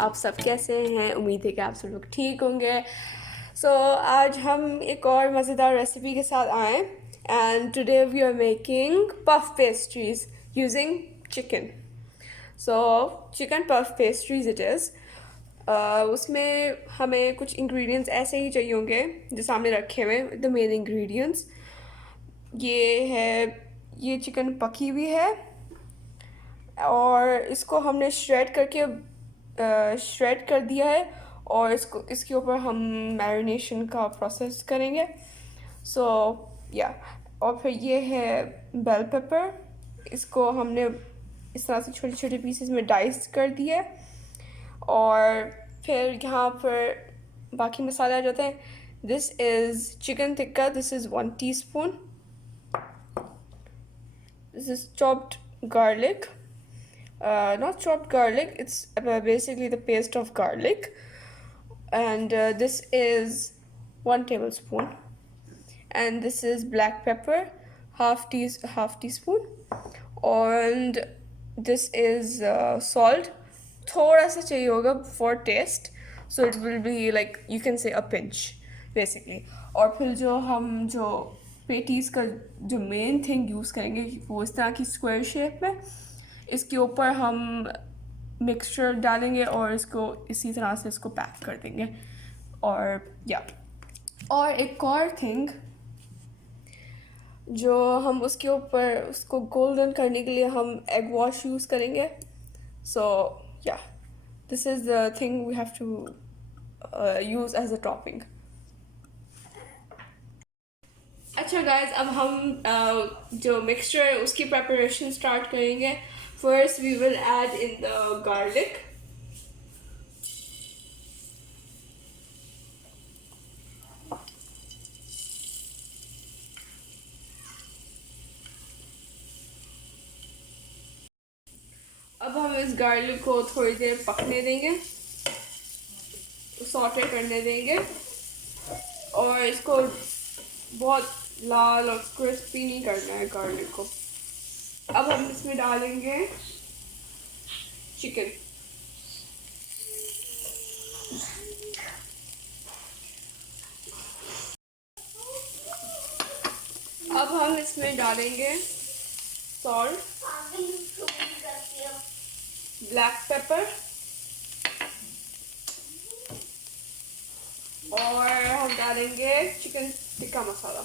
आप सब कैसे हैं? उम्मीद है कि आप सब लोग ठीक होंगे। आज हम एक और मज़ेदार रेसिपी के साथ आए and today we are making puff pastries using chicken. So chicken puff pastries it is. उसमें हमें कुछ इंग्रेडिएंट्स ऐसे ही चाहिए होंगे जो सामने रखे हुए हैं। द मेन इंग्रेडिएंट्स ये है, ये चिकन पकी हुई है और इसको हमने श्रेड कर दिया है और इसके ऊपर हम मैरिनेशन का प्रोसेस करेंगे। सो या और फिर ये है बेल पेपर, इसको हमने इस तरह से छोटे छोटे पीसेस में डाइस कर दिया है। और फिर यहाँ पर बाकी मसाले आ जाते हैं। This is chicken tikka, this is 1 teaspoon। This is chopped garlic. Not chopped garlic, it's basically the paste of garlic. And this is 1 tablespoon. And this is black pepper, half teaspoon. And this is salt. थोड़ा सा चाहिए होगा for taste. So it will be like you can say a pinch basically. और फिर जो patties का जो main thing use करेंगे वो इस तरह की स्क्वायर शेप में, इसके ऊपर हम मिक्सचर डालेंगे और इसको इसी तरह से इसको पैक कर देंगे। और एक और थिंग जो हम उसके ऊपर उसको गोल्डन करने के लिए हम एग वॉश यूज़ करेंगे। So yeah this is the thing we have to use as a topping. अच्छा गाइस, अब हम जो मिक्सचर है उसकी प्रिपरेशन स्टार्ट करेंगे। First we will add in the garlic. अब हम इस गार्लिक को थोड़ी देर पकने देंगे, सॉटे करने देंगे और इसको बहुत लाल और क्रिस्पी नहीं करना है गार्लिक को। अब हम इसमें डालेंगे चिकन। अब हम इसमें डालेंगे सॉल्ट, ब्लैक पेपर और हम डालेंगे चिकन टिक्का मसाला।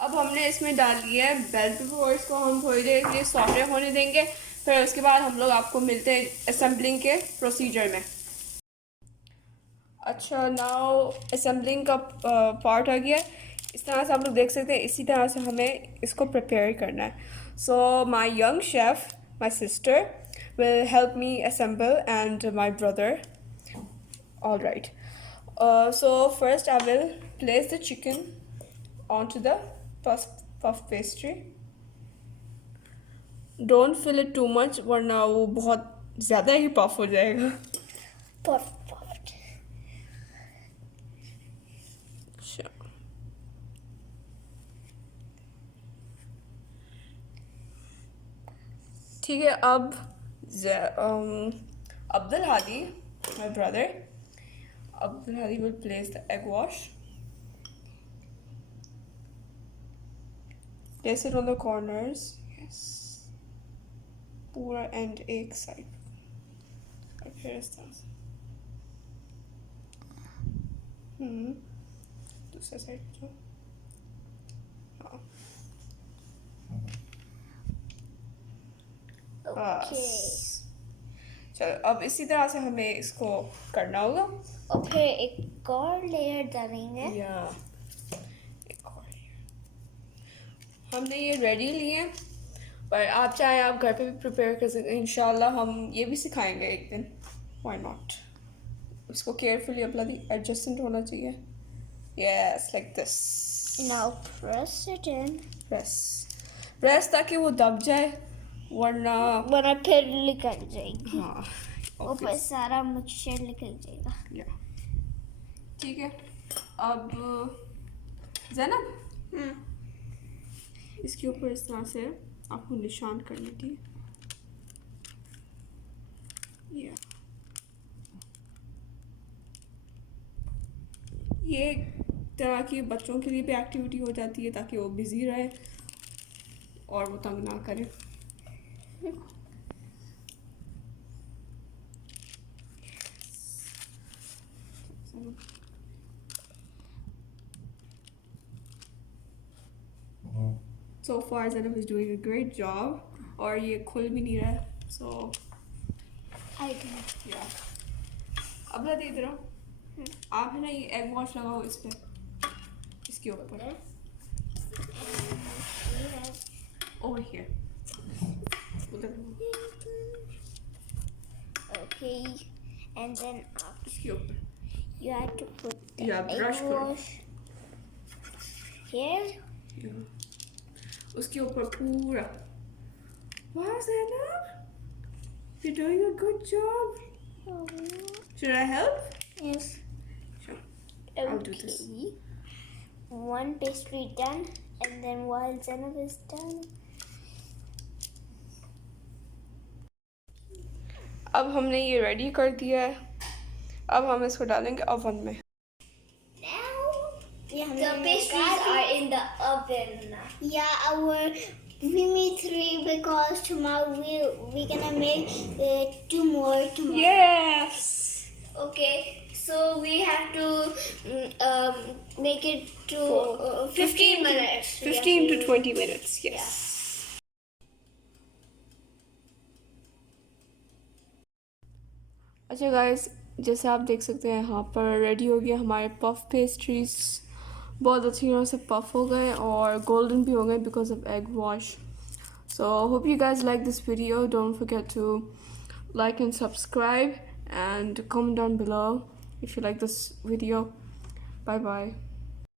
अब हमने इसमें डाल दिया है बेल पेपर और इसको हम थोड़ी देर के लिए सॉटे होने देंगे। फिर उसके बाद हम लोग आपको मिलते हैं असेंबलिंग के प्रोसीजर में। अच्छा, नाउ असेंबलिंग का पार्ट आ गया। इस तरह से आप लोग देख सकते हैं, इसी तरह से हमें इसको प्रिपेयर करना है। So my young chef, my sister will help me assemble and my brother. All right. So first I will place the chicken onto the puff pastry. Don't fill it too much वरना वो बहुत ज़्यादा ही puff हो जाएगा। Puff. ठीक है। अब Abdul Hadi, my brother, Abdul Hadi will place the egg wash. Place it on the corners. Yes. पूरा एंड एक साइड और फिर इस तरह से दूसरा साइड जो हाँ बस। चलो अब इसी तरह से हमें इसको करना होगा और फिर एक और लेयर डालेंगे। या एक और लेयर। हमने ये रेडी लिए हैं, पर आप चाहें आप घर पे भी प्रिपेयर कर सकते हैं। इंशाल्लाह हम ये भी सिखाएंगे एक दिन, व्हाई नॉट। इसको केयरफुली अपना एडजस्टमेंट होना चाहिए। Yes, like this. Now press it in. Press ताकि वो दब जाए, वरना फिर निकल जाएगी। हाँ, ऊपर सारा मिक्सचर निकल जाएगा। ठीक है। अब ज़ैनब, इसके ऊपर इस तरह से आपको निशान करने की। Yeah. ये एक तरह की बच्चों के लिए भी एक्टिविटी हो जाती है ताकि वो बिजी रहे और वो तंग ना करे. So far Zainab is doing a great job और ये खुल भी नहीं रहा है. So I do. yeah. अब ना दे रहा आप है ना ये एग वॉश लगाओ इस पे इसके ऊपर. Over here. उधर Okay, and then इसके ऊपर. you have to put the Yeah, brush egg करो. wash here. Yeah. उसके ऊपर पूरा. Wow, Zainab, you're doing a good job. Should I help? Yes. Sure. Okay. I'll do this. One pastry done, and then while Zainab is done, अब हमने ये ready कर दिया है. अब हम इसको डालेंगे ओवन में. now the pastries are in the oven. Yeah, we made 3 because tomorrow we're gonna make 2 more tomorrow. Yes. Okay, so we have to make it to 15 minutes. 15 to 20 minutes. Yes. अच्छा guys, जैसे आप देख सकते हैं यहाँ पर ready हो गया हमारे पफ पेस्ट्रीज. बहुत अच्छी तरह से पफ हो गए और गोल्डन भी हो गए because of egg wash. So hope you guys like this video. Don't forget to like and subscribe and comment down below if you like this video. Bye bye.